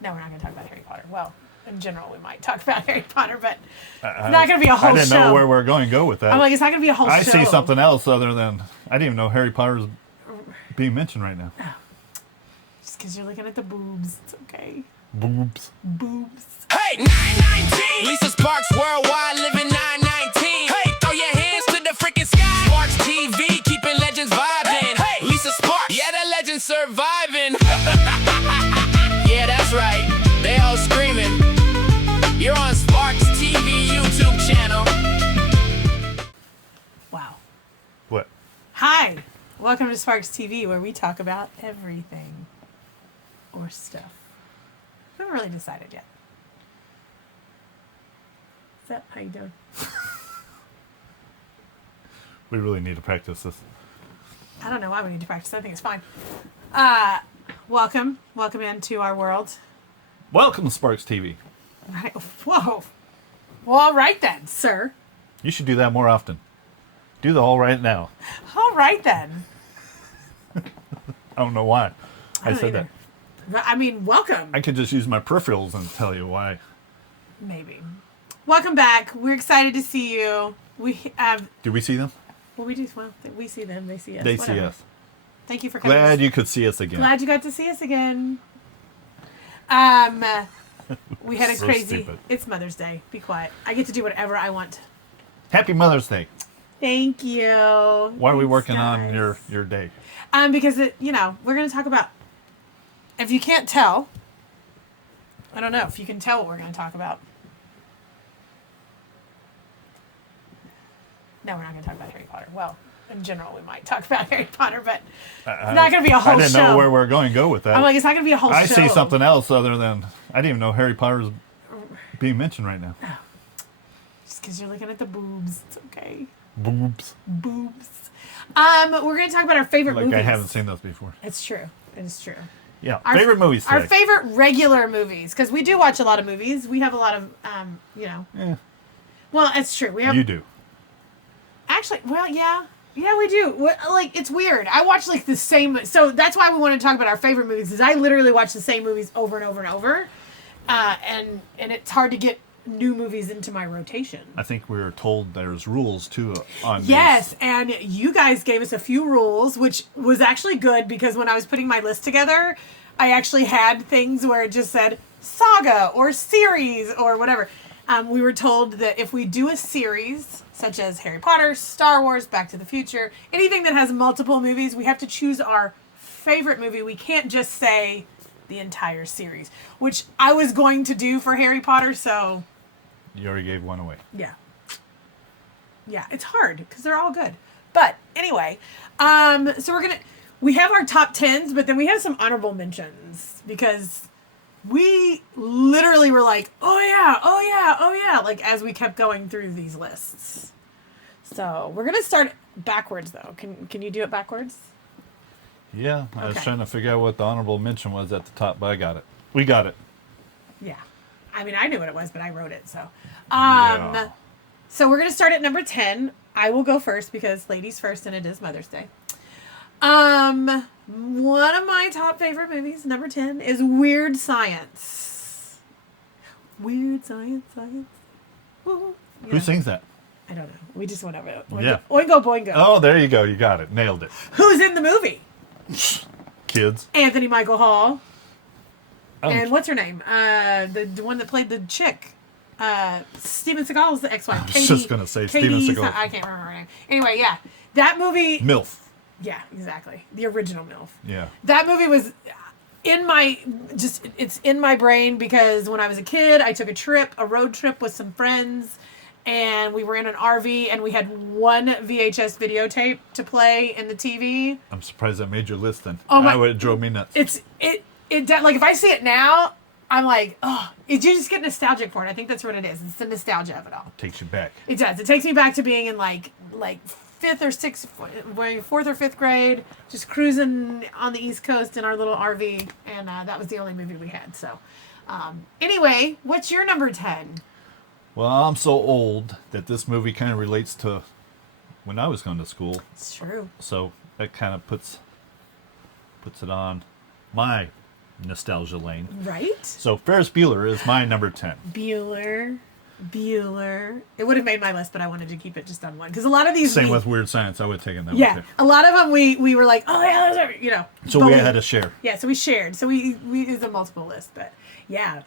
No, we're not going to talk about Harry Potter. Well, in general, we might talk about Harry Potter, but it's not going to be a whole show. I didn't know where we're going to go with that. I'm like, it's not going to be a whole show. I see something else other than, I didn't even know Harry Potter's being mentioned right now. Just because you're looking at the boobs. It's okay. Boobs. Boobs. Hey, 919. Lisa Sparxxx worldwide living 919. Hey, throw your hands to the freaking sky. Sparxxx TV keeping legends vibing. Hey, Lisa Sparxxx. Yeah, the legends surviving. Yeah, that's right. They all screaming. You're on Sparxxx TV YouTube channel. Wow. What? Hi. Welcome to Sparxxx TV, where we talk about everything or stuff. We haven't really decided yet. Is that how you doing? We really need to practice this. I don't know why we need to practice. I think it's fine. Welcome into our world. Welcome to Sparxxx TV. Right. Whoa. Well, all right then, sir. You should do that more often. Do the all right now. All right then. I don't know why I don't said either. that. I mean, welcome. I could just use my peripherals and tell you why. Maybe. Welcome back. We're excited to see you. We have. Do we see them? Well, we do. Well, we see them. They see us. They Whatever. see us. Thank you for coming. Glad you could see us again. Glad you got to see us again. We had a So crazy. stupid. It's Mother's Day. Be quiet. I get to do whatever I want. Happy Mother's Day. Thank you. Why are we Thanks, working on guys. your day? Because we're going to talk about. If you can't tell, I don't know if you can tell what we're going to talk about. No, we're not going to talk about Harry Potter. Well, in general, we might talk about Harry Potter, but it's not going to be a whole show. I didn't know where we're going to go with that. I'm like, it's not going to be a whole show. I see something else other than, I didn't even know Harry Potter's being mentioned right now. Just because you're looking at the boobs. It's okay. Boobs. Boobs. We're going to talk about our favorite Like movies. I haven't seen those before. It's true. It is true. Yeah. Our favorite movies today. Our favorite regular movies. Because we do watch a lot of movies. We have a lot of, Yeah. Well, it's true. We have. You do. Actually, well, yeah. Yeah, we do. Like, it's weird. I watch, like, the same... So that's why we want to talk about our favorite movies, is I literally watch the same movies over and over and over. And it's hard to get new movies into my rotation. I think we were told there's rules, too, on Yes, these. and you guys gave us a few rules, which was actually good, because when I was putting my list together, I actually had things where it just said saga or series or whatever. We were told that if we do a series, such as Harry Potter, Star Wars, Back to the Future, anything that has multiple movies, we have to choose our favorite movie. We can't just say the entire series, which I was going to do for Harry Potter, so... You already gave one away. Yeah. Yeah, it's hard, because they're all good. But, anyway, so we have our top 10s, but then we have some honorable mentions, because... We literally were like, oh yeah, like as we kept going through these lists. So we're gonna start backwards though. Can you do it backwards? Yeah, I was Okay. trying to figure out what the honorable mention was at the top, but I got it. We got it. Yeah. I mean, I knew what it was, but I wrote it. So, Yeah. So we're gonna start at number 10. I will go first because ladies first, and it is Mother's Day. One of my top favorite movies, number 10, is Weird Science. Weird Science. Woo. Who sings that? I don't know. We just went over it. Yeah. Oingo boingo. Oh, there you go. You got it. Nailed it. Who's in the movie? Kids. Anthony Michael Hall. Oh, And what's her name? The one that played the chick. Steven Seagal's ex-wife. I was just going to say Steven Seagal. I can't remember her name. Anyway, yeah. That movie... MILF. Yeah, exactly. The original MILF. Yeah. That movie was it's in my brain because when I was a kid, I took a road trip with some friends, and we were in an RV, and we had one VHS videotape to play in the TV. I'm surprised that made your list then. Oh my- It drove me nuts. Like, if I see it now, I'm like, oh, you just get nostalgic for it. I think that's what it is. It's the nostalgia of it all. Takes you back. It does. It takes me back to being in like fourth or fifth grade, just cruising on the East Coast in our little RV, and that was the only movie we had. So, anyway, what's your number 10? Well, I'm so old that this movie kind of relates to when I was going to school. It's true. So that kind of puts it on my nostalgia lane. Right? So Ferris Bueller is my number 10. Bueller. It would have made my list, but I wanted to keep it just on one. Because a lot of these... Same with Weird Science. I would have taken that Yeah. one too. A lot of them we were like, oh yeah, those are, you know. So but we had to share. Yeah, so we shared. So we it's a multiple list. But yeah.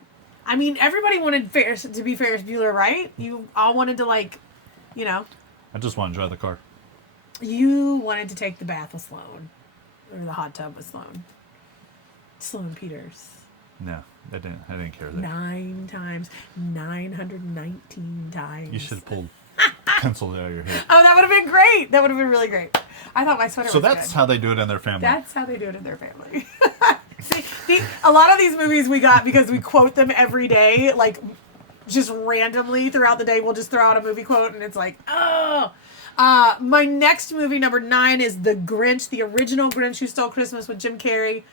I mean, everybody wanted Ferris to be Ferris Bueller, right? You all wanted to, like, you know. I just want to drive the car. You wanted to take the bath with Sloan. Or the hot tub with Sloan. Sloan Peters. No, I didn't care. That 9 times. 919 times. you should have pulled pencil out of your head. Oh, that would have been great. That would have been really great. I thought my sweater So was that's good. how they do it in their family. That's how they do it in their family. See, a lot of these movies we got because we quote them every day, like just randomly throughout the day. We'll just throw out a movie quote, and it's like, oh. My next movie, number 9, is The Grinch, the original Grinch Who Stole Christmas with Jim Carrey.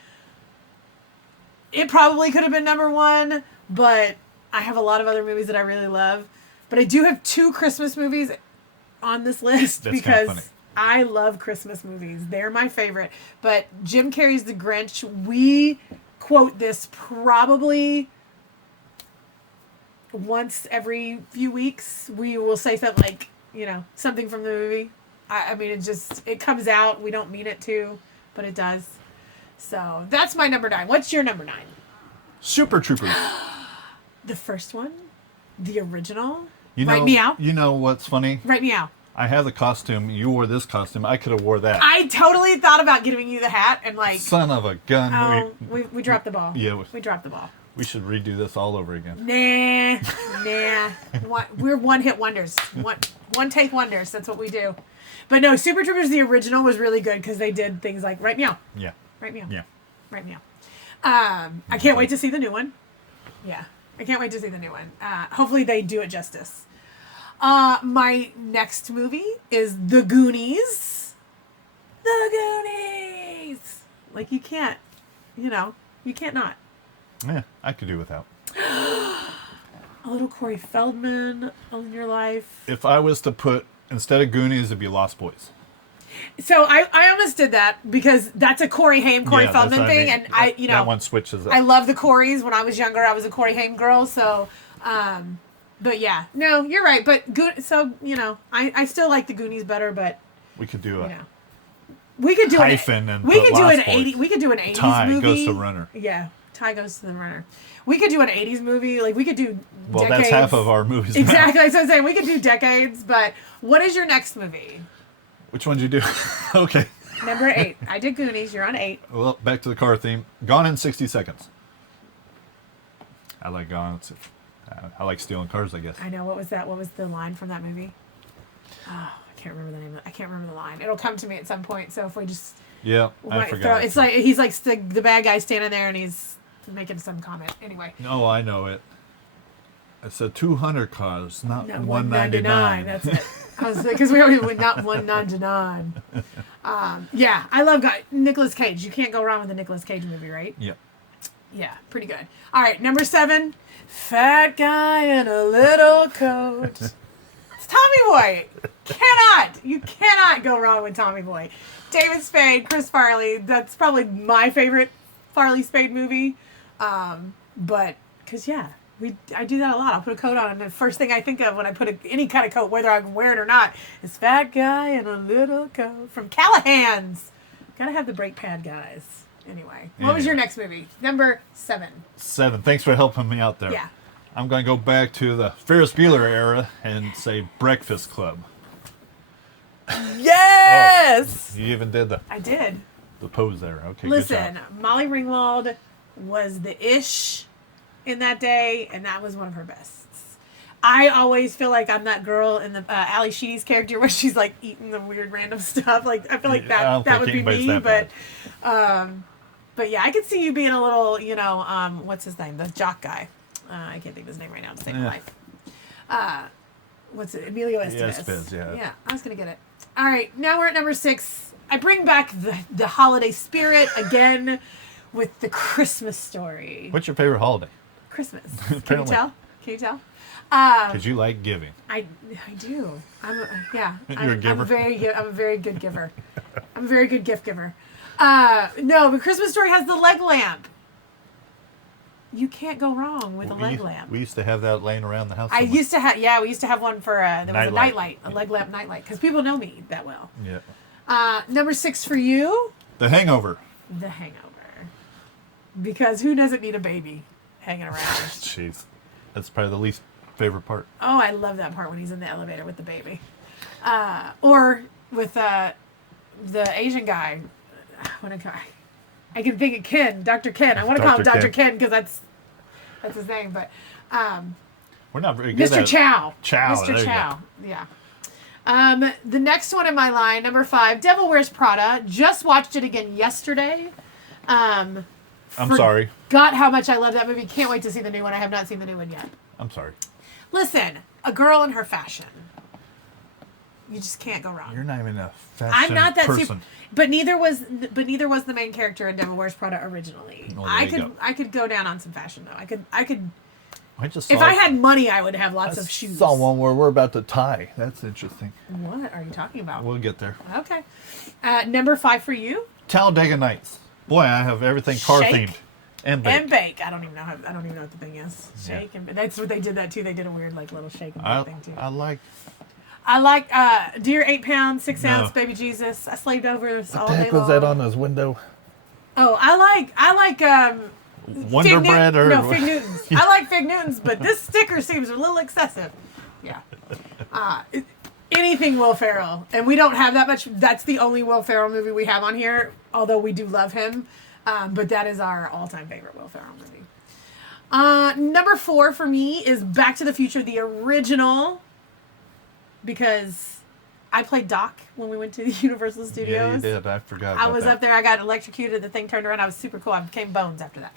It probably could have been number 1, but I have a lot of other movies that I really love. But I do have 2 Christmas movies on this list That's kinda funny. because I love Christmas movies. They're my favorite. But Jim Carrey's The Grinch, we quote this probably once every few weeks. We will say something like, you know, something from the movie. I mean, it comes out. We don't mean it to, but it does. So that's my number 9. What's your number 9? Super Troopers. The first one? The original? You know, Right Meow? You know what's funny? Right Meow. I have the costume. You wore this costume. I could have wore that. I totally thought about giving you the hat and like... Son of a gun. Oh, we dropped the ball. Yeah. We dropped the ball. We should redo this all over again. Nah. We're one-hit wonders. One-take wonders. That's what we do. But no, Super Troopers, the original, was really good because they did things like Right Meow. Yeah. Right Meow. Yeah. Right Meow. I can't wait to see the new one. Yeah. I can't wait to see the new one. Hopefully they do it justice. My next movie is The Goonies. The Goonies! Like, you can't not. Yeah, I could do without. A little Corey Feldman in your life. If I was to put, instead of Goonies, it'd be Lost Boys. So I almost did that because that's a Corey Feldman that's what I thing, mean. and That one switches up. I love the Coreys. When I was younger, I was a Corey Haim girl, so, but yeah. No, you're right, but good, so, you know, I still like the Goonies better, but, we could do a we could do hyphen and we put could do Lost an Boys. 80, we could do an 80s Ty movie. goes to Runner. Yeah, Ty goes to the Runner. We could do an 80s movie, like, we could do Well, decades. that's half of our movies now. Exactly, that's what I'm saying. We could do decades, but what is your next movie? Which one did you do? Okay. Number 8. I did Goonies. You're on 8. Well, back to the car theme. Gone in 60 Seconds. I like Gone. I like stealing cars, I guess. I know. What was that? What was the line from that movie? Oh, I can't remember the name. I can't remember the line. It'll come to me at some point. So if we just Yeah, I forgot. it's like he's like the bad guy standing there and he's making some comment. Anyway. No, I know it. I said 200 cars, not No, 199. That's it. I was because we already went not 199. Yeah, I love Nicolas Cage. You can't go wrong with a Nicolas Cage movie, right? Yep. Yeah, pretty good. All right, number 7, fat guy in a little coat. It's Tommy Boy. You cannot go wrong with Tommy Boy. David Spade, Chris Farley. That's probably my favorite Farley Spade movie. But because I do that a lot. I'll put a coat on, and the first thing I think of when I put any kind of coat, whether I can wear it or not, is fat guy in a little coat from Callahan's. Gotta have the brake pad guys. Anyway, what was your next movie? Number 7. 7. Thanks for helping me out there. Yeah. I'm going to go back to the Ferris Bueller era and say Breakfast Club. Yes! You even did I did. the pose there. Okay, good Listen, job. Molly Ringwald was the ish in that day, and that was one of her bests. I always feel like I'm that girl in the Ali Sheedy's character where she's like eating the weird random stuff. Like I feel like I don't that think would be anybody's me, that but yeah, I could see you being a little, what's his name, the jock guy. I can't think of his name right now to save my life. What's it? Emilio Estevez. Estevez, yeah. Yeah, I was gonna get it. All right, now we're at number 6. I bring back the holiday spirit again with The Christmas Story. What's your favorite holiday? Christmas. Can you Apparently. tell? Can you tell? Because you like giving. I do. You're a giver? I'm a very good giver. I'm a very good gift giver. No, but Christmas Story has the leg lamp. You can't go wrong with a leg lamp. We used to have that laying around the house. I used to have, we used to have one for, there was a Nightlight. nightlight, a leg lamp nightlight, because people know me that well. Yeah. Number 6 for you? The Hangover. The Hangover. Because who doesn't need a baby hanging around? Jeez. That's probably the least favorite part. Oh, I love that part when he's in the elevator with the baby. Or with the Asian guy. I can think of Ken, Dr. Ken. I want to call him Dr. Ken because that's his name. But we're not very good Mr. at Chow. Chow. Mr. Chow. Yeah. The next one in my line, number 5, Devil Wears Prada. Just watched it again yesterday. I'm sorry. Forgot how much I love that movie. Can't wait to see the new one. I have not seen the new one yet. I'm sorry. Listen, a girl in her fashion. You just can't go wrong. You're not even a fashion I'm not that person. super, but neither was the main character in Devil Wears Prada originally. Well, I could go down on some fashion though. I could. I just If I had money, I would have lots of shoes. saw one where we're about to tie. That's interesting. What are you talking about? We'll get there. Okay. Number 5 for you. Talladega Nights. Boy, I have everything car Shake themed. And bake. And bake. I don't even know what the thing is. Shake and that's what they did that too. They did a weird like little shake and bake thing too. I like Dear 8 Pound 6 Ounce Baby Jesus. I slaved over this all day long. What the heck was that on his window? Oh, I like Wonder Bread or Fig Newtons. I like Fig Newtons, but this sticker seems a little excessive. Yeah. Anything Will Ferrell, and we don't have that much. That's the only Will Ferrell movie we have on here, although we do love him. But that is our all-time favorite Will Ferrell movie. Number 4 for me is Back to the Future, the original, because I played Doc when we went to the Universal Studios. Yeah, you did. I forgot about I was that. up there. I got electrocuted. The thing turned around. I was super cool. I became Bones after that.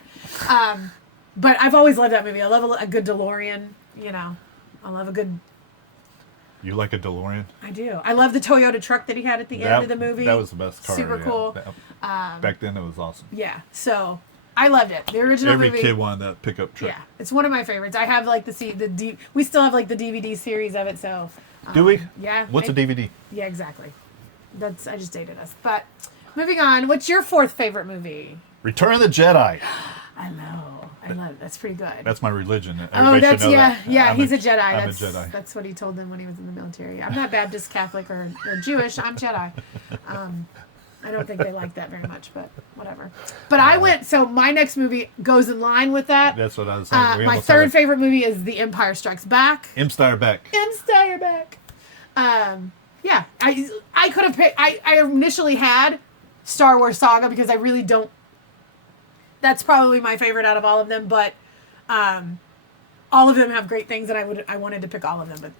But I've always loved that movie. I love a good DeLorean. You know, I love a good. You like a DeLorean? I do. I love the Toyota truck that he had at the end of the movie. That was the best car. Super cool. Back then, it was awesome. Yeah. So I loved it. The original Every movie. kid wanted that pickup truck. Yeah, it's one of my favorites. I have like we still have like the DVD series of it. So. Do we? Yeah. What's a DVD? Yeah, exactly. I just dated us. But moving on. What's your 4th favorite movie? Return of the Jedi. I know. I love it. That's pretty good. That's my religion. Everybody should know that. Yeah. He's a Jedi. I'm a Jedi. That's what he told them when he was in the military. I'm not Baptist, Catholic, or Jewish. I'm Jedi. I don't think they like that very much, but whatever. But I went. So my next movie goes in line with that. That's what I was saying. My 3rd favorite movie is The Empire Strikes Back. Empire Back. Empire Back. Yeah. I could have picked. I initially had Star Wars Saga because I really don't. That's probably my favorite out of all of them, but all of them have great things, and I wanted to pick all of them, but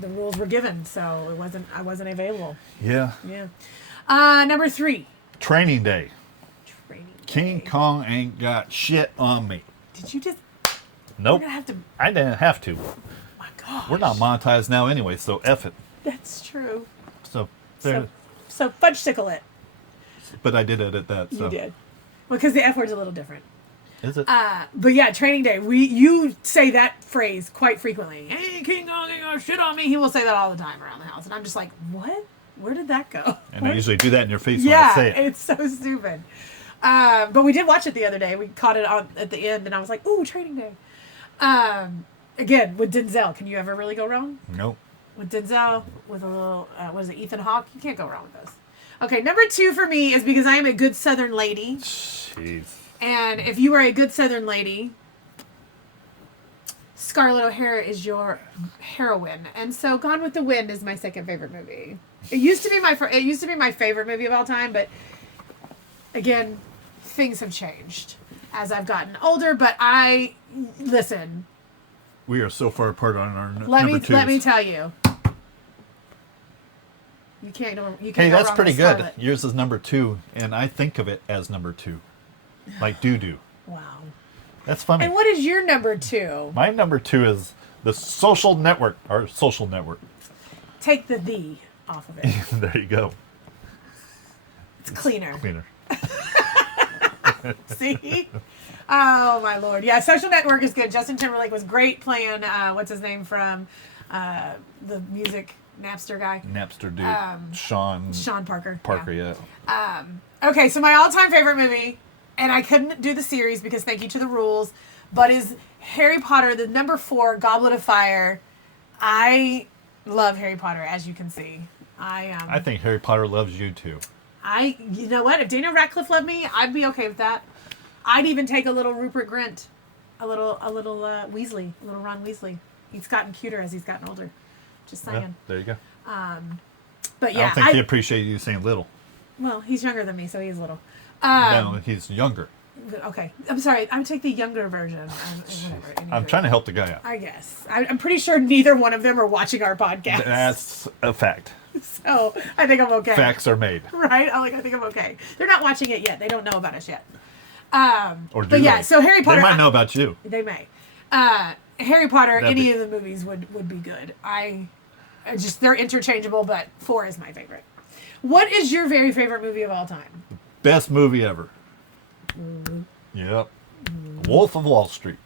the rules were given, so I wasn't available. Yeah. Yeah. Number 3. Training Day. Training Day. King Kong ain't got shit on me. Did you just? Nope. We're gonna have to. I didn't have to. Oh my gosh. We're not monetized now anyway, so F it. That's true. So fudgesicle it. But I did edit that. So. You did. Well, because the F word's a little different. Is it? But yeah, Training Day. You say that phrase quite frequently. Hey, King Kong ain't got shit on me. He will say that all the time around the house, and I'm just like, what? Where did that go? And I usually do that in your face yeah, when I say it. It's so stupid. But we did watch it the other day. We caught it on at the end, and I was like, ooh, Training Day. Again, with Denzel, can you ever really go wrong? Nope. With Denzel, with a little, what is it, Ethan Hawke? You can't go wrong with those. Okay, number 2 for me is Because I Am a Good Southern Lady. Jeez. And if you were a good Southern lady, Scarlett O'Hara is your heroine. And so Gone with the Wind is my 2nd favorite movie. It used to be my favorite movie of all time, but again, things have changed as I've gotten older, but listen. We are so far apart on our number 2s. Let me tell you. You can't Hey, go that's wrong pretty with good. Scarlett. Yours is number 2, and I think of it as number 2. Like doo-doo. Wow. That's funny. And what is your number 2? My number 2 is The Social Network, or Social Network. Take the off of it. There you go. It's cleaner. Cleaner. See? Oh, my Lord. Yeah, Social Network is good. Justin Timberlake was great playing, what's his name from the music Napster guy? Napster dude. Sean Parker. Parker, yeah. Okay, so my all-time favorite movie, and I couldn't do the series because thank you to the rules, but is Harry Potter, the number 4, Goblet of Fire. I love Harry Potter, as you can see. I think Harry Potter loves you too. You know what? If Daniel Radcliffe loved me, I'd be okay with that. I'd even take a little Rupert Grint, a little Weasley, a little Ron Weasley. He's gotten cuter as he's gotten older. Just saying. Yeah, there you go. But yeah, I don't think he appreciated you saying little. Well, he's younger than me, so he's little. No, he's younger. Okay, I'm sorry. I would take the younger version. I'm trying to help the guy out. I guess. I'm pretty sure neither one of them are watching our podcast. That's a fact. So I think I'm okay. Facts are made. Right? I think I'm okay. They're not watching it yet. They don't know about us yet. Or do but yeah, they? So Harry Potter. They might know about you. They may. Harry Potter, any of the movies would be good. They're interchangeable, but 4 is my favorite. What is your very favorite movie of all time? Best movie ever. Yep. Wolf of Wall Street.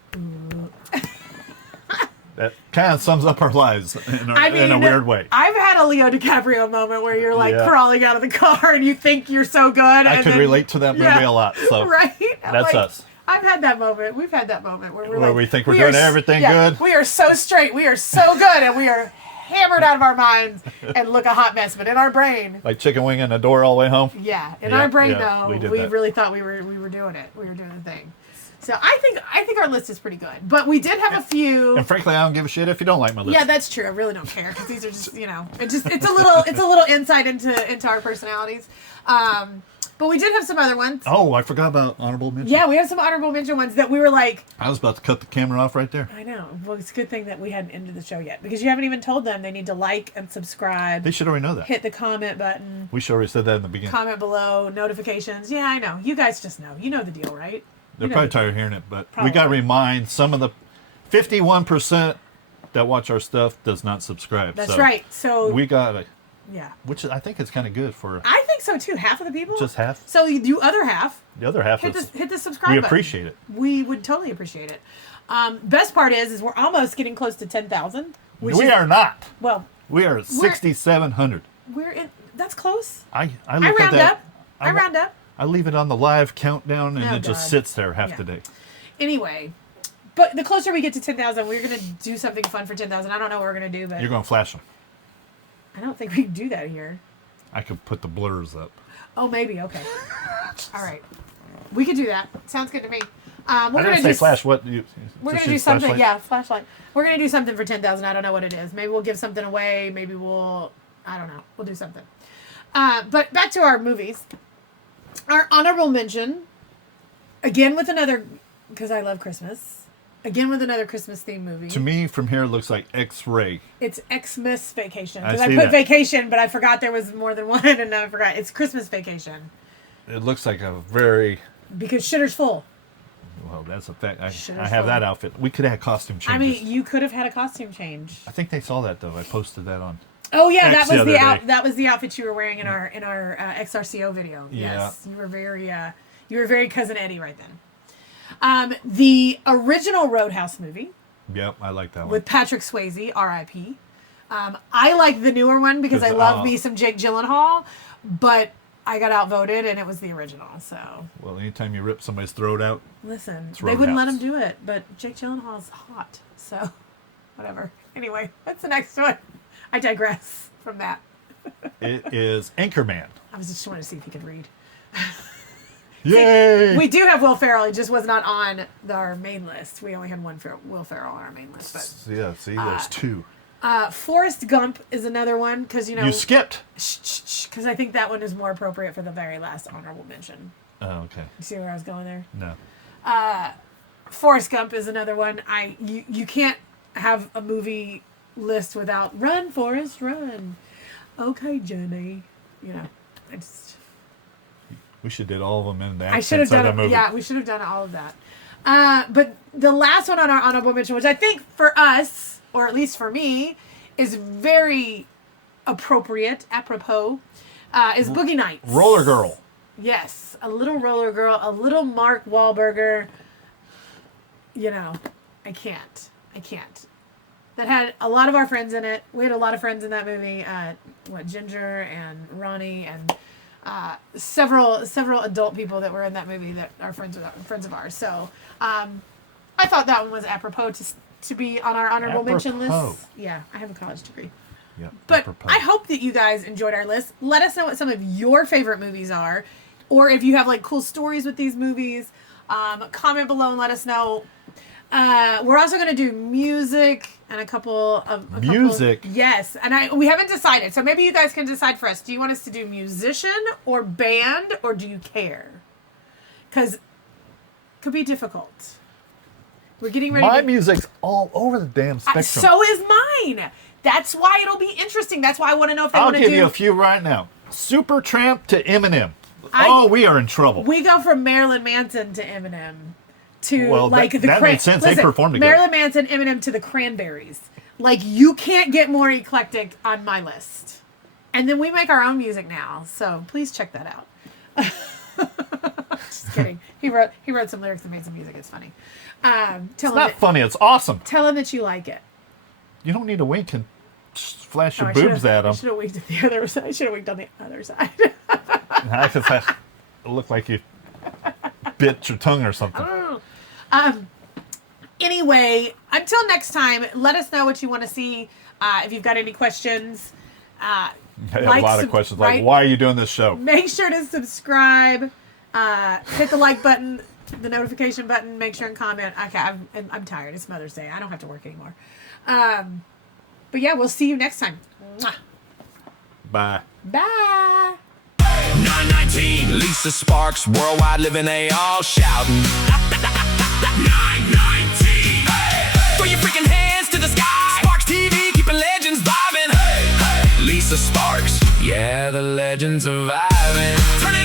That kind of sums up our lives in a weird way. I've had a Leo DiCaprio moment where you're like crawling out of the car and you think you're so good. I could relate to that movie a lot. So right? That's us. I've had that moment. We've had that moment where we think we're doing everything good. We are so straight. We are so good, and we are hammered out of our minds and look a hot mess. But in our brain, like chicken wing in the door all the way home. Yeah, in our brain though, we that. really thought we were doing it. We were doing the thing. So I think our list is pretty good. But we did have a few. And frankly, I don't give a shit if you don't like my list. Yeah, that's true. I really don't care because these are just it's a little insight into our personalities. But we did have some other ones. Oh, I forgot about honorable mention. Yeah, we have some honorable mention ones that we were like... I was about to cut the camera off right there. I know. Well, it's a good thing that we hadn't ended the show yet. Because you haven't even told them they need to like and subscribe. They should already know that. Hit the comment button. We should already said that in the beginning. Comment below. Notifications. Yeah, I know. You guys just know. You know the deal, right? They're probably tired of hearing it, but we got to remind some of the 51% that watch our stuff does not subscribe. That's right. So we got to... Yeah. Which I think is kind of good for... I think so, too. Half of the people? Just half. So the other half... The other half hit the subscribe button. We appreciate it. We would totally appreciate it. Best part is we're almost getting close to 10,000. We are not. Well... We are at 6,700. We're in... That's close. I round up. I round up. I leave it on the live countdown, and it just sits there half the day. Anyway... But the closer we get to 10,000, we're going to do something fun for 10,000. I don't know what we're going to do, but... You're going to flash them. I don't think we can do that here. I could put the blurs up. Oh, maybe. Okay. All right. We could do that. Sounds good to me. We're going to say flash. What? We're going to do something. Flashlight? Yeah, flashlight. We're going to do something for 10,000. I don't know what it is. Maybe we'll give something away. Maybe we'll... I don't know. We'll do something. But back to our movies. Our honorable mention, again with another... Because I love Christmas. Again with another Christmas-themed movie. To me, from here, it looks like X-Ray. It's Xmas Vacation. Because I put Vacation, but I forgot there was more than one, and I forgot. It's Christmas Vacation. It looks like a very... Because Shitter's full. Well, that's a fact. I have that outfit. We could have had costume changes. I mean, you could have had a costume change. I think they saw that, though. I posted that on... Oh, yeah, that was the outfit you were wearing in our XRCO video. Yeah. Yes, you were very Cousin Eddie right then. The original Roadhouse movie. Yep, I like that one. With Patrick Swayze, R.I.P. I like the newer one because I love me some Jake Gyllenhaal, but I got outvoted and it was the original, so. Well, anytime you rip somebody's throat out. Listen, they wouldn't let him do it, but Jake Gyllenhaal's hot, so whatever. Anyway, that's the next one. I digress from that. It is Anchorman. I was just wanting to see if he could read. Yay! See, we do have Will Ferrell. He just was not on our main list. We only had one Will Ferrell on our main list. But, yeah, see, there's two. Forrest Gump is another one because you skipped. Because I think that one is more appropriate for the very last honorable mention. Oh, okay. You see where I was going there? No. Forrest Gump is another one. You can't have a movie list without Run, Forrest, Run. Okay, Jenny. I just... We should have did all of them in that. I should have done it. Yeah, we should have done all of that. But the last one on our honorable mention, which I think for us, or at least for me, is very apropos, is Boogie Nights. Roller Girl. Yes, a little Roller Girl, a little Mark Wahlberger. I can't. That had a lot of our friends in it. We had a lot of friends in that movie. Ginger and Ronnie and... several adult people that were in that movie that are friends of ours. So I thought that one was apropos to be on our honorable mention list. Yeah, I have a college degree. Yeah, but apropos. I hope that you guys enjoyed our list. Let us know what some of your favorite movies are, or if you have like cool stories with these movies. Comment below and let us know. We're also going to do music and a couple of music. Yes, and we haven't decided, so maybe you guys can decide for us. Do you want us to do musician or band, or do you care? Because it could be difficult. We're getting ready. My music's all over the damn spectrum. So is mine. That's why it'll be interesting. That's why I want to know if they want to do. I'll give you a few right now. Supertramp to Eminem. We are in trouble. We go from Marilyn Manson to Eminem to that made sense. Listen, they performed together. Marilyn Manson, Eminem to the Cranberries. Like, you can't get more eclectic on my list. And then we make our own music now, so please check that out. Just kidding. He wrote some lyrics and made some music. It's funny. It's not funny. It's awesome. Tell him that you like it. You don't need to wink and flash your boobs at him. I should have winked at the other side. I should have winked on the other side. It looked like you bit your tongue or something. Anyway, until next time, let us know what you want to see. If you've got any questions. I have a lot of questions. Like, why are you doing this show? Make sure to subscribe. Hit the like button, the notification button. Make sure and comment. Okay, I'm tired. It's Mother's Day. I don't have to work anymore. But yeah, we'll see you next time. Mwah. Bye. Bye. 919, Lisa Sparxxx, worldwide living, they all shouting. 919, hey. Throw your freaking hands to the sky. Sparxxx TV, keeping legends vibing. Hey. Lisa Sparxxx, yeah, the legends are vibing. Turn it